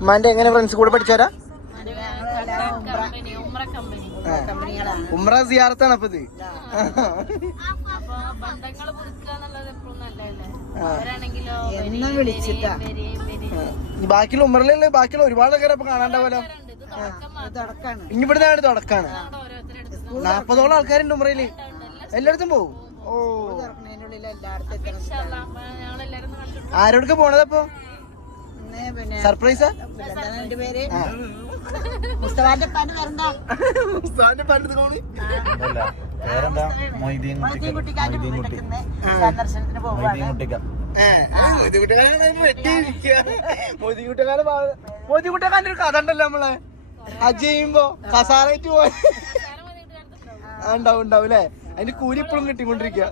ഉമ്മാന്റെ എങ്ങനെ ഫ്രണ്ട്സ് കൂടെ പഠിച്ചോരാ? ഉമ്ര സിയാറത്താണ് അപ്പൊ ഇത്. ബാക്കിയുള്ള ഉമ്രയിലുള്ള ബാക്കിയുള്ള ഒരുപാട് ആൾക്കാരെ അപ്പൊ കാണാണ്ടാവല്ലോ. ഇനി ഇവിടുന്ന് തുടക്കാണ്. 40ഓളം ആൾക്കാരുണ്ട് ഉമ്രയില്. എല്ലായിടത്തും പോകും. ഓ, ആരോടൊക്കെ പോണത് അപ്പൊ? സർപ്രൈസാ? മോദിക്കുട്ടിക്കാരൻ്റെ ഒരു കഥ ഉണ്ടല്ലോ നമ്മളെ ഹജ്ജ് ചെയ്യുമ്പോ കസാറേറ്റ് പോയ ഉണ്ടാവും അല്ലേ? അതിന്റെ കൂലി ഇപ്പോഴും കിട്ടിക്കൊണ്ടിരിക്കുക.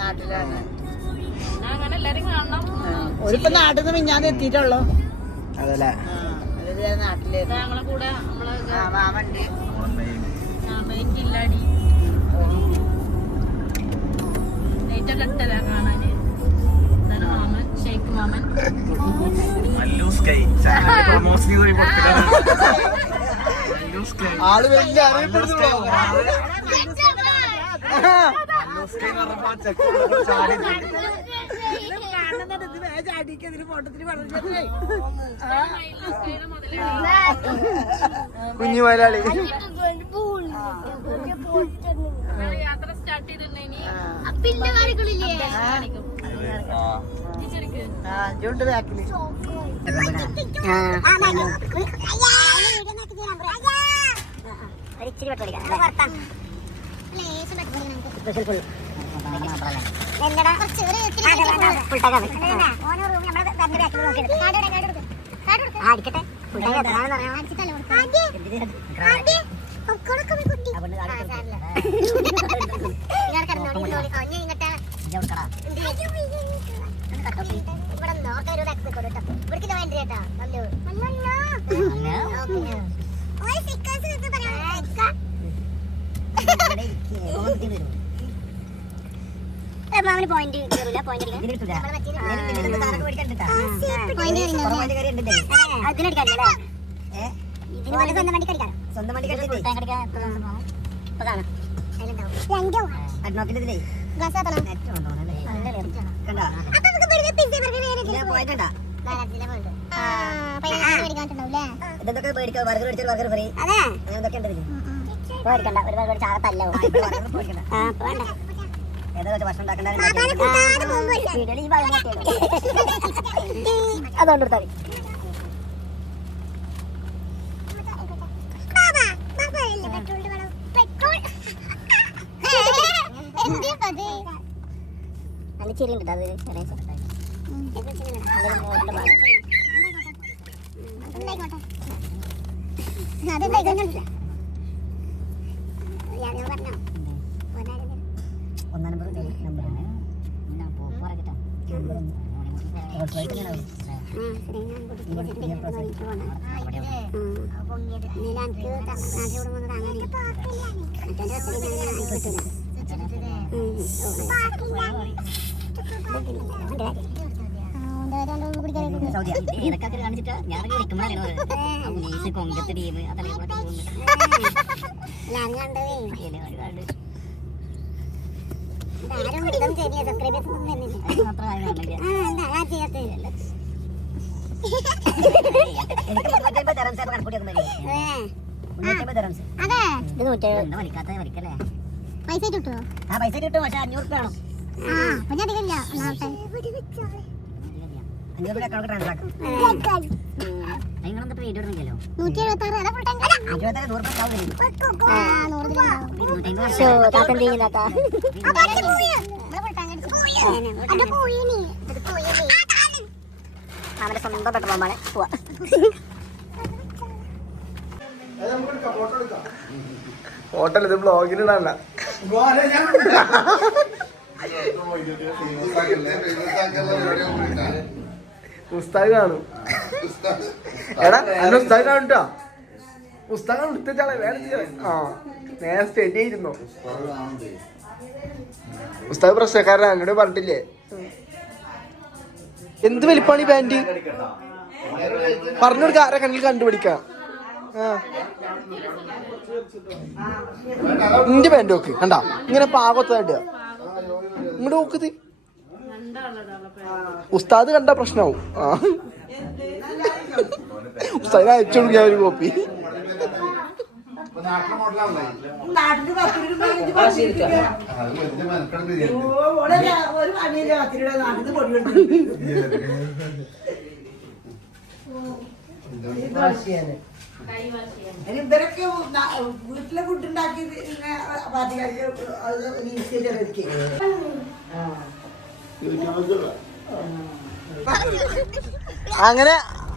നാട്ടിലാണ്. ഒരിപ്പോ നാട്ടിൽ നിന്ന് മിഞ്ഞാന്ന് എത്തിയിട്ടുള്ളൂ. അതല്ലേ നാട്ടില് മാമണ്ട്. ആള് വലിയ അറിയപ്പെടുന്നു. കുഞ്ഞു മലയാളി യാത്ര സ്റ്റാർട്ട് ചെയ്തിട്ടുണ്ടെങ്കിൽ മാമിന് പോയിന്റ് കയറില്ല. പോയിന്റ് അതിനടിക്കാറില്ലേ? ഇതിന് പോലെ സ്വന്തം വണ്ടി കടിക്കാം. സ്വന്തം വണ്ടി അതുകൊണ്ടെടുത്താൽ നല്ല ചെറിയുണ്ട്. അത് പൈസ കിട്ടുമോ? പൈസ കിട്ടും. പക്ഷെ 500 രൂപ വേണം. അവന്റെ സ്വന്തം പെട്ടപ്പോഴാണ് പോവാ. ഹോട്ടൽ ഇത് ബ്ലോഗിലിടല്ല. ഉസ്താദ് കാണും. എടാ എന്നെ ഉസ്താദ് കാണുട്ടോ. ഉസ്താദ് എടുത്താളെ വേറെ ആ നേരെ സ്റ്റഡി ആയിരുന്നോ. ഉസ്താദ് പ്രശ്നക്കാരൻ അങ്ങോട്ട് പറഞ്ഞിട്ടില്ലേ. എന്ത് വലിപ്പാണ് ഈ പാന്റ്? പറഞ്ഞു കൊടുക്ക, ആരെ കണ്ണിൽ കണ്ടുപിടിക്കാം. ഇന്റെ പാന്റ് നോക്ക് കണ്ടാ, ഇങ്ങനെ പാകത്തായിട്ട് ഇങ്ങോട്ട് നോക്കത്. ഉസ്താദ് കണ്ട പ്രശ്നമാവും. ആ ഉസ്താദിനെ അയച്ചു കൊടുക്കാൻ ഒരു കോപ്പി. ഇവരൊക്കെ വീട്ടിലെ ഫുഡ് ഉണ്ടാക്കി പാർട്ടിക്കാർക്ക് അങ്ങനെ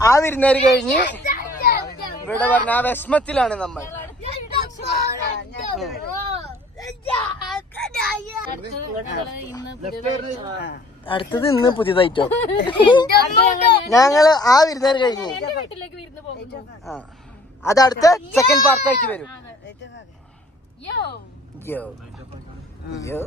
ആ വിരുന്നേര് കഴിഞ്ഞ് ഇവിടെ പറഞ്ഞ ആ വിഷമത്തിലാണ് നമ്മൾ. അടുത്തത് ഇന്ന് പുതിയതായിട്ടോ ഞങ്ങള് ആ വിരുന്നേര് കഴിഞ്ഞ് അത് അടുത്ത സെക്കൻഡ് പാർട്ടായിട്ട് വരും. യോ യോ യോ